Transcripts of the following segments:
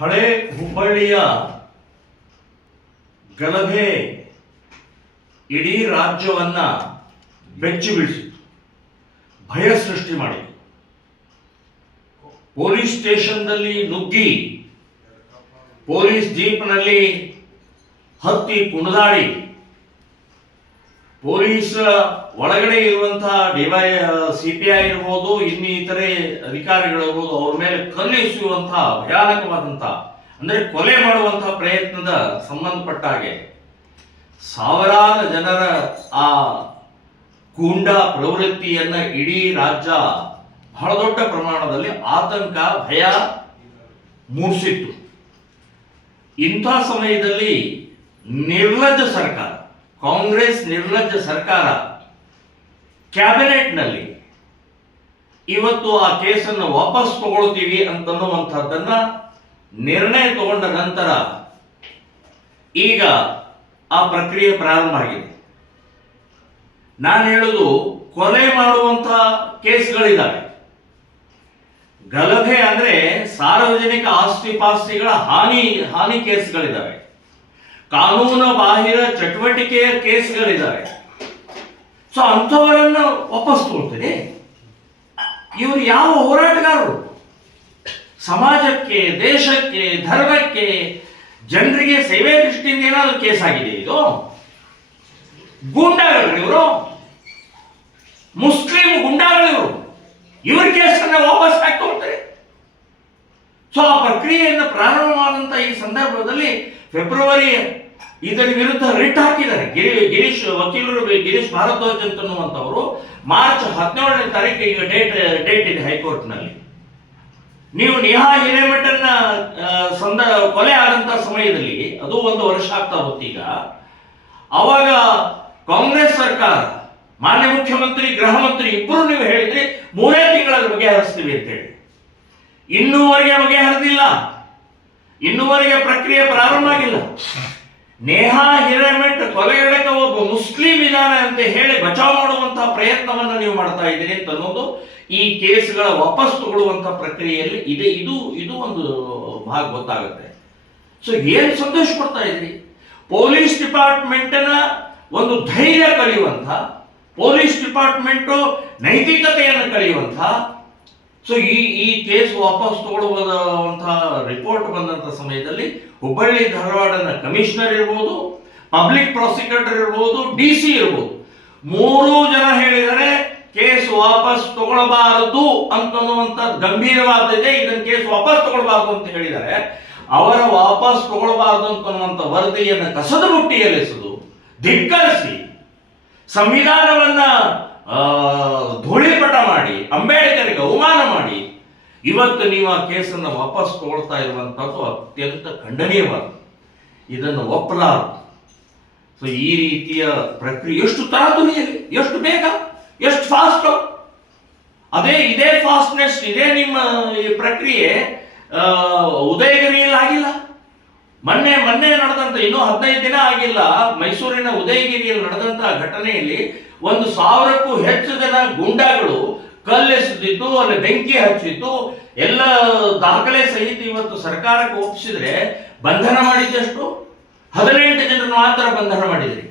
ಹಳೆ ಹುಬ್ಬಳ್ಳಿಯ ಗಲಭೆ ಇಡೀ ರಾಜ್ಯವನ್ನ ಬೆಚ್ಚಿ ಬೀಳಿಸಿತು ಭಯ ಸೃಷ್ಟಿ ಮಾಡಿ. ಪೊಲೀಸ್ ಸ್ಟೇಷನ್ನಲ್ಲಿ ನುಗ್ಗಿ, ಪೊಲೀಸ್ ಜೀಪ್ನಲ್ಲಿ ಹತ್ತಿ ಕುಣಿದಾಡಿ ಪೊಲೀಸ್ ಒಳಗಡೆ ಇರುವಂತಹ ಡಿವೈ ಸಿ ಪಿ ಐ ಇರ್ಬೋದು ಇನ್ನಿತರೆ ಅಧಿಕಾರಿಗಳಿರ್ಬೋದು ಅವ್ರ ಮೇಲೆ ಕಲ್ಲಿಸುವಂತಹ ಭಯಾನಕವಾದಂತಹ ಅಂದ್ರೆ ಕೊಲೆ ಮಾಡುವಂತಹ ಪ್ರಯತ್ನದ ಸಂಬಂಧಪಟ್ಟ ಹಾಗೆ ಸಾವಿರಾರು ಜನರ ಆ ಗೂಂಡ ಪ್ರವೃತ್ತಿಯನ್ನ ಇಡೀ ರಾಜ್ಯ ಬಹಳ ದೊಡ್ಡ ಪ್ರಮಾಣದಲ್ಲಿ ಆತಂಕ, ಭಯ ಮೂಡಿಸಿತ್ತು ಇಂಥ ಸಮಯದಲ್ಲಿ ನಿರ್ಲಜ್ಜ ಸರ್ಕಾರ. ಕಾಂಗ್ರೆಸ್ ನಿರ್ಲಜ್ಜ ಸರ್ಕಾರ ಕ್ಯಾಬಿನೆಟ್ನಲ್ಲಿ ಇವತ್ತು ಆ ಕೇಸನ್ನು ವಾಪಸ್ ತಗೊಳ್ತೀವಿ ಅಂತನ್ನುವಂಥದ್ದನ್ನ ನಿರ್ಣಯ ತಗೊಂಡ ನಂತರ ಈಗ ಆ ಪ್ರಕ್ರಿಯೆ ಪ್ರಾರಂಭ ಆಗಿದೆ. ನಾನು ಹೇಳುದು ಕೊಲೆ ಮಾಡುವಂತ ಕೇಸ್ಗಳಿದ್ದಾವೆ. ಗಲಭೆ ಅಂದ್ರೆ ಸಾರ್ವಜನಿಕ ಆಸ್ತಿ ಪಾಸ್ತಿಗಳ ಹಾನಿ ಹಾನಿ ಕೇಸ್ಗಳಿದ್ದಾವೆ. ಕಾನೂನು ಬಾಹಿರ ಚಟುವಟಿಕೆಯ ಕೇಸ್ಗಳಿದ್ದಾವೆ ಸೊ ಅಂಥವರನ್ನ ವಾಪಸ್ ತಗೊಳ್ತೀನಿ ಇವರು ಯಾವ ಹೋರಾಟಗಾರರು? ಸಮಾಜಕ್ಕೆ, ದೇಶಕ್ಕೆ, ಧರ್ಮಕ್ಕೆ, ಜನರಿಗೆ ಸೇವೆ ದೃಷ್ಟಿಯಿಂದ ಏನಾದರೂ ಕೇಸ್ ಆಗಿದೆ ಇದು? ಗುಂಡಾಗಳು ಇವರು. ಮುಸ್ಲಿಂ ಗುಂಡಾಗಳು ಇವರು. ಕೇಸನ್ನ ವಾಪಸ್ ಹಾಕೊಳ್ತಾರೆ ಸೊ ಆ ಪ್ರಕ್ರಿಯೆಯನ್ನು ಪ್ರಾರಂಭವಾದಂತಹ ಈ ಸಂದರ್ಭದಲ್ಲಿ ಫೆಬ್ರವರಿ ಇದರ ವಿರುದ್ಧ ರಿಟ್ ಹಾಕಿದ್ದಾರೆ. ಗಿರಿ ಗಿರೀಶ್ ವಕೀಲರು ಗಿರೀಶ್ ಭಾರದ್ವಾಜ್ ಅಂತನ್ನುವಂಥವರು ಮಾರ್ಚ್ ಹದಿನೇಳನೇ ತಾರೀಕು ಈಗ ಡೇಟ್ ಡೇಟ್ ಇದೆ ಹೈಕೋರ್ಟ್ನಲ್ಲಿ. ನೀವು ನಿಹಾ ಹಿರೇಮಠನ್ನ ಆ, ಸಂದ ಕೊಲೆ ಆದಂತ ಸಮಯದಲ್ಲಿ ಅದು ಒಂದು ವರ್ಷ ಆಗ್ತಾ ಹೊತ್ತೀಗ ಅವಾಗ ಕಾಂಗ್ರೆಸ್ ಸರ್ಕಾರ ಮಾನ್ಯ ಮುಖ್ಯಮಂತ್ರಿ ಗೃಹ ಮಂತ್ರಿ ಇಬ್ಬರು ನೀವು ಹೇಳಿದ್ರಿ ಮೂರೇ ತಿಂಗಳಲ್ಲಿ ಬಗೆಹರಿಸ್ತೀವಿ ಅಂತ ಹೇಳಿ. ಇನ್ನೂವರೆಗೆ ಬಗೆಹರಿದಿಲ್ಲ. ಇನ್ನೂವರೆಗೆ ಪ್ರಕ್ರಿಯೆ ಪ್ರಾರಂಭ ಆಗಿಲ್ಲ. ನೇಹಾ ಹಿರೇಮೆಂಟ್ ಕೊಲೆಗಡಕ ಒಬ್ಬ ಮುಸ್ಲಿಂ ಇದ್ದಾನೆ ಅಂತ ಹೇಳಿ ಬಚಾವ್ ಮಾಡುವಂತಹ ಪ್ರಯತ್ನವನ್ನು ನೀವು ಮಾಡ್ತಾ ಇದ್ದೀರಿ ಅಂತ ಅನ್ನೋದು ಈ ಕೇಸ್ಗಳ ವಾಪಸ್ ತಗೊಳ್ಳುವಂತಹ ಪ್ರಕ್ರಿಯೆಯಲ್ಲಿ ಇದೆ. ಇದು ಇದು ಒಂದು ಭಾಗ ಗೊತ್ತಾಗುತ್ತೆ. ಸೊ ಏನು ಸಂದೇಶ ಕೊಡ್ತಾ ಇದ್ರಿ ಪೊಲೀಸ್ ಡಿಪಾರ್ಟ್ಮೆಂಟ್ನ ಒಂದು ಧೈರ್ಯ ಕಲಿಯುವಂಥ, ಪೊಲೀಸ್ ಡಿಪಾರ್ಟ್ಮೆಂಟು ನೈತಿಕತೆಯನ್ನು ಕಳೆಯುವಂಥ ಸೊ ಈ ಈ ಕೇಸ್ ವಾಪಸ್ ತಗೊಳ್ಳುವಂತಹ ರಿಪೋರ್ಟ್ ಬಂದಂತ ಸಮಯದಲ್ಲಿ ಹುಬ್ಬಳ್ಳಿ ಧಾರವಾಡನ ಕಮಿಷನರ್ ಇರ್ಬೋದು ಪಬ್ಲಿಕ್ ಪ್ರಾಸಿಕ್ಯೂಟರ್ ಇರ್ಬೋದು ಡಿ ಸಿ ಇರ್ಬೋದು. ಮೂರು ಜನ ಹೇಳಿದರೆ ಕೇಸ್ ವಾಪಸ್ ತಗೊಳ್ಬಾರದು ಅಂತನ್ನುವಂತ ಗಂಭೀರವಾದಿದೆ ಇದನ್ನ ಕೇಸ್ ವಾಪಸ್ ತಗೊಳ್ಬಾರದು ಅಂತ ಹೇಳಿದರೆ, ಅವರ ವಾಪಸ್ ತಗೊಳ್ಬಾರದು ಅಂತ ವರದಿಯನ್ನು ಕಸದ ಬುಟ್ಟಿಯಲ್ಲಿಸುದು ಧಿಕ್ಕರಿಸಿ, ಸಂವಿಧಾನವನ್ನ ಧೂಳಿಪಟ ಮಾಡಿ, ಅಂಬೇಡ್ಕರ್ಗೆ ಅವಮಾನ ಮಾಡಿ, ಇವತ್ತು ನೀವು ಆ ಕೇಸನ್ನು ವಾಪಸ್ ತಗೊಳ್ತಾ ಇರುವಂತದ್ದು ಅತ್ಯಂತ ಖಂಡನೀಯವಾದ ಇದನ್ನು ಒಪ್ಪಲಾರದು. ಸೊ ಈ ರೀತಿಯ ಪ್ರಕ್ರಿಯೆ ಎಷ್ಟು ತರಾತುರಿಯಲ್ಲಿ ಎಷ್ಟು ಬೇಗ, ಎಷ್ಟು ಫಾಸ್ಟ್ ಅದೇ ಇದೇ ಫಾಸ್ಟ್ನೆಸ್ ಇದೇ ನಿಮ್ಮ ಈ ಪ್ರಕ್ರಿಯೆ ಉದಯಗಿರಿಯಲ್ಲಿ ಆಗಿಲ್ಲ. ಮೊನ್ನೆ ಮೊನ್ನೆ ನಡೆದಂತ, ಇನ್ನೂ ಹದಿನೈದು ದಿನ ಆಗಿಲ್ಲ, ಮೈಸೂರಿನ ಉದಯಗಿರಿಯಲ್ಲಿ ನಡೆದಂತಹ ಘಟನೆಯಲ್ಲಿ ಒಂದು ಸಾವಿರಕ್ಕೂ ಹೆಚ್ಚು ಜನ ಗುಂಡಾಗಳು ಕಲ್ಲೆಸೆದಿದ್ದು, ಅಲ್ಲಿ ಬೆಂಕಿ ಹಚ್ಚಿತ್ತು. ಎಲ್ಲ ದಾಖಲೆ ಸಹಿತ ಇವತ್ತು ಸರ್ಕಾರಕ್ಕೆ ಒಪ್ಪಿಸಿದ್ರೆ ಬಂಧನ ಮಾಡಿದ್ದಷ್ಟು? ಹದಿನೆಂಟು ಜನರನ್ನು ಮಾತ್ರ ಬಂಧನ ಮಾಡಿದ್ರಿ.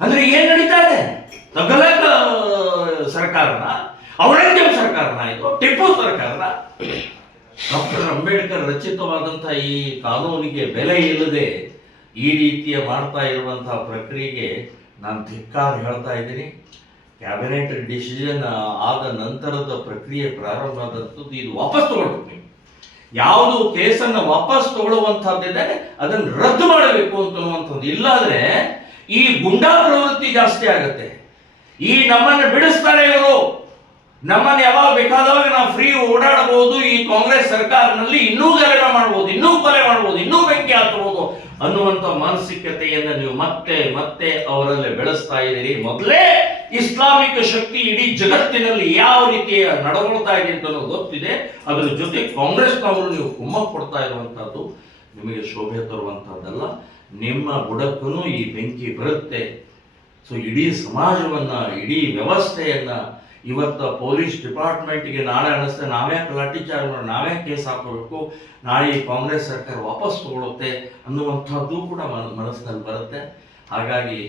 ಅಂದ್ರೆ ಏನ್ ನಡೀತಾ ಇದೆ? ತಗಲಕ ಸರ್ಕಾರನ, ಔರಂಗಜೇಬ್ ಸರ್ಕಾರನ ಇದು, ಟಿಪ್ಪು ಸರ್ಕಾರನ ಡಾಕ್ಟರ್ ಅಂಬೇಡ್ಕರ್ ರಚಿತವಾದಂತಹ ಈ ಕಾನೂನಿಗೆ ಬೆಲೆ ಇಲ್ಲದೆ ಈ ರೀತಿಯ ಮಾಡ್ತಾ ಇರುವಂತಹ ಪ್ರಕ್ರಿಯೆಗೆ ನಾನು ಧಿಕ್ಕಾರ ಹೇಳ್ತಾ ಇದ್ದೀನಿ. ಕ್ಯಾಬಿನೆಟ್ ಡಿಸಿಷನ್ ಆದ ನಂತರದ ಪ್ರಕ್ರಿಯೆ ಪ್ರಾರಂಭ ಆದಂಥದ್ದು ಇದು ವಾಪಸ್ ತಗೊಳ್ಬೇಕು ಯಾವುದು ಕೇಸನ್ನು ವಾಪಸ್ ತಗೊಳ್ಳುವಂತಹದ್ದಿದೆ ಅದನ್ನು ರದ್ದು ಮಾಡಬೇಕು ಅಂತನ್ನುವಂಥದ್ದು. ಇಲ್ಲಾದ್ರೆ ಈ ಗುಂಡಾ ಪ್ರವೃತ್ತಿ ಜಾಸ್ತಿ ಆಗುತ್ತೆ. ಈ ನಮ್ಮನ್ನು ಬಿಡಿಸ್ತಾರೆ ಇವರು. ನಮ್ಮನ್ನು ಯಾವಾಗ ಬೇಕಾದವಾಗ ನಾವು ಫ್ರೀ ಓಡಾಡಬಹುದು. ಈ ಕಾಂಗ್ರೆಸ್ ಸರ್ಕಾರನಲ್ಲಿ ಇನ್ನೂ ಗಲಭೆ ಮಾಡಬಹುದು ಇನ್ನೂ ಕೊಲೆ ಮಾಡಬಹುದು ಇನ್ನೂ ಬೆಂಕಿ ಹಾಕಬಹುದು ಅನ್ನುವಂಥ ಮಾನಸಿಕತೆಯನ್ನು ನೀವು ಮತ್ತೆ ಮತ್ತೆ ಅವರಲ್ಲಿ ಬೆಳೆಸ್ತಾ ಇದ್ದೀರಿ. ಮೊದಲೇ ಇಸ್ಲಾಮಿಕ್ ಶಕ್ತಿ ಇಡೀ ಜಗತ್ತಿನಲ್ಲಿ ಯಾವ ರೀತಿಯ ನಡವಳ್ತಾ ಇದೆ ಅಂತ ಗೊತ್ತಿದೆ. ಅದರ ಜೊತೆ ಕಾಂಗ್ರೆಸ್ನವರು ನೀವು ಕುಮ್ಮಕ್ ಕೊಡ್ತಾ ಇರುವಂತಹದ್ದು ನಿಮಗೆ ಶೋಭೆ ತರುವಂತಹದ್ದಲ್ಲ ನಿಮ್ಮ ಬುಡಕ್ಕೂ ಈ ಬೆಂಕಿ ಬರುತ್ತೆ. ಸೊ ಇಡೀ ಸಮಾಜವನ್ನ, ಇಡೀ ವ್ಯವಸ್ಥೆಯನ್ನ ಇವತ್ತು ಪೊಲೀಸ್ ಡಿಪಾರ್ಟ್ಮೆಂಟ್ಗೆ ನಾಳೆ ಅನಿಸ್ತೇವೆ ನಾವೇ ಕಲಾಟಿ ಚಾರ್ಜ್ ಮಾಡಿ ನಾವೇ ಕೇಸ್ ಹಾಕೋಬೇಕು ನಾಳೆ ಈ ಕಾಂಗ್ರೆಸ್ ಸರ್ಕಾರ ವಾಪಸ್ ತಗೊಳುತ್ತೆ ಅನ್ನುವಂಥದ್ದು ಕೂಡ ಮನ, ಮನಸ್ಸಿನಲ್ಲಿ ಬರುತ್ತೆ. ಹಾಗಾಗಿ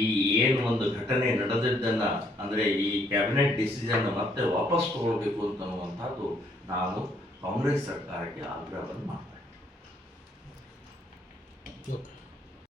ಈ ಏನು ಒಂದು ಘಟನೆ ನಡೆದಿದ್ದನ್ನು, ಅಂದರೆ ಈ ಕ್ಯಾಬಿನೆಟ್ ಡಿಸಿಷನ್ ಮತ್ತೆ ವಾಪಸ್ ತಗೊಳ್ಬೇಕು ಅಂತನ್ನುವಂಥದ್ದು ನಾವು ಕಾಂಗ್ರೆಸ್ ಸರ್ಕಾರಕ್ಕೆ ಆಗ್ರಹವನ್ನು ಮಾಡ್ತಾ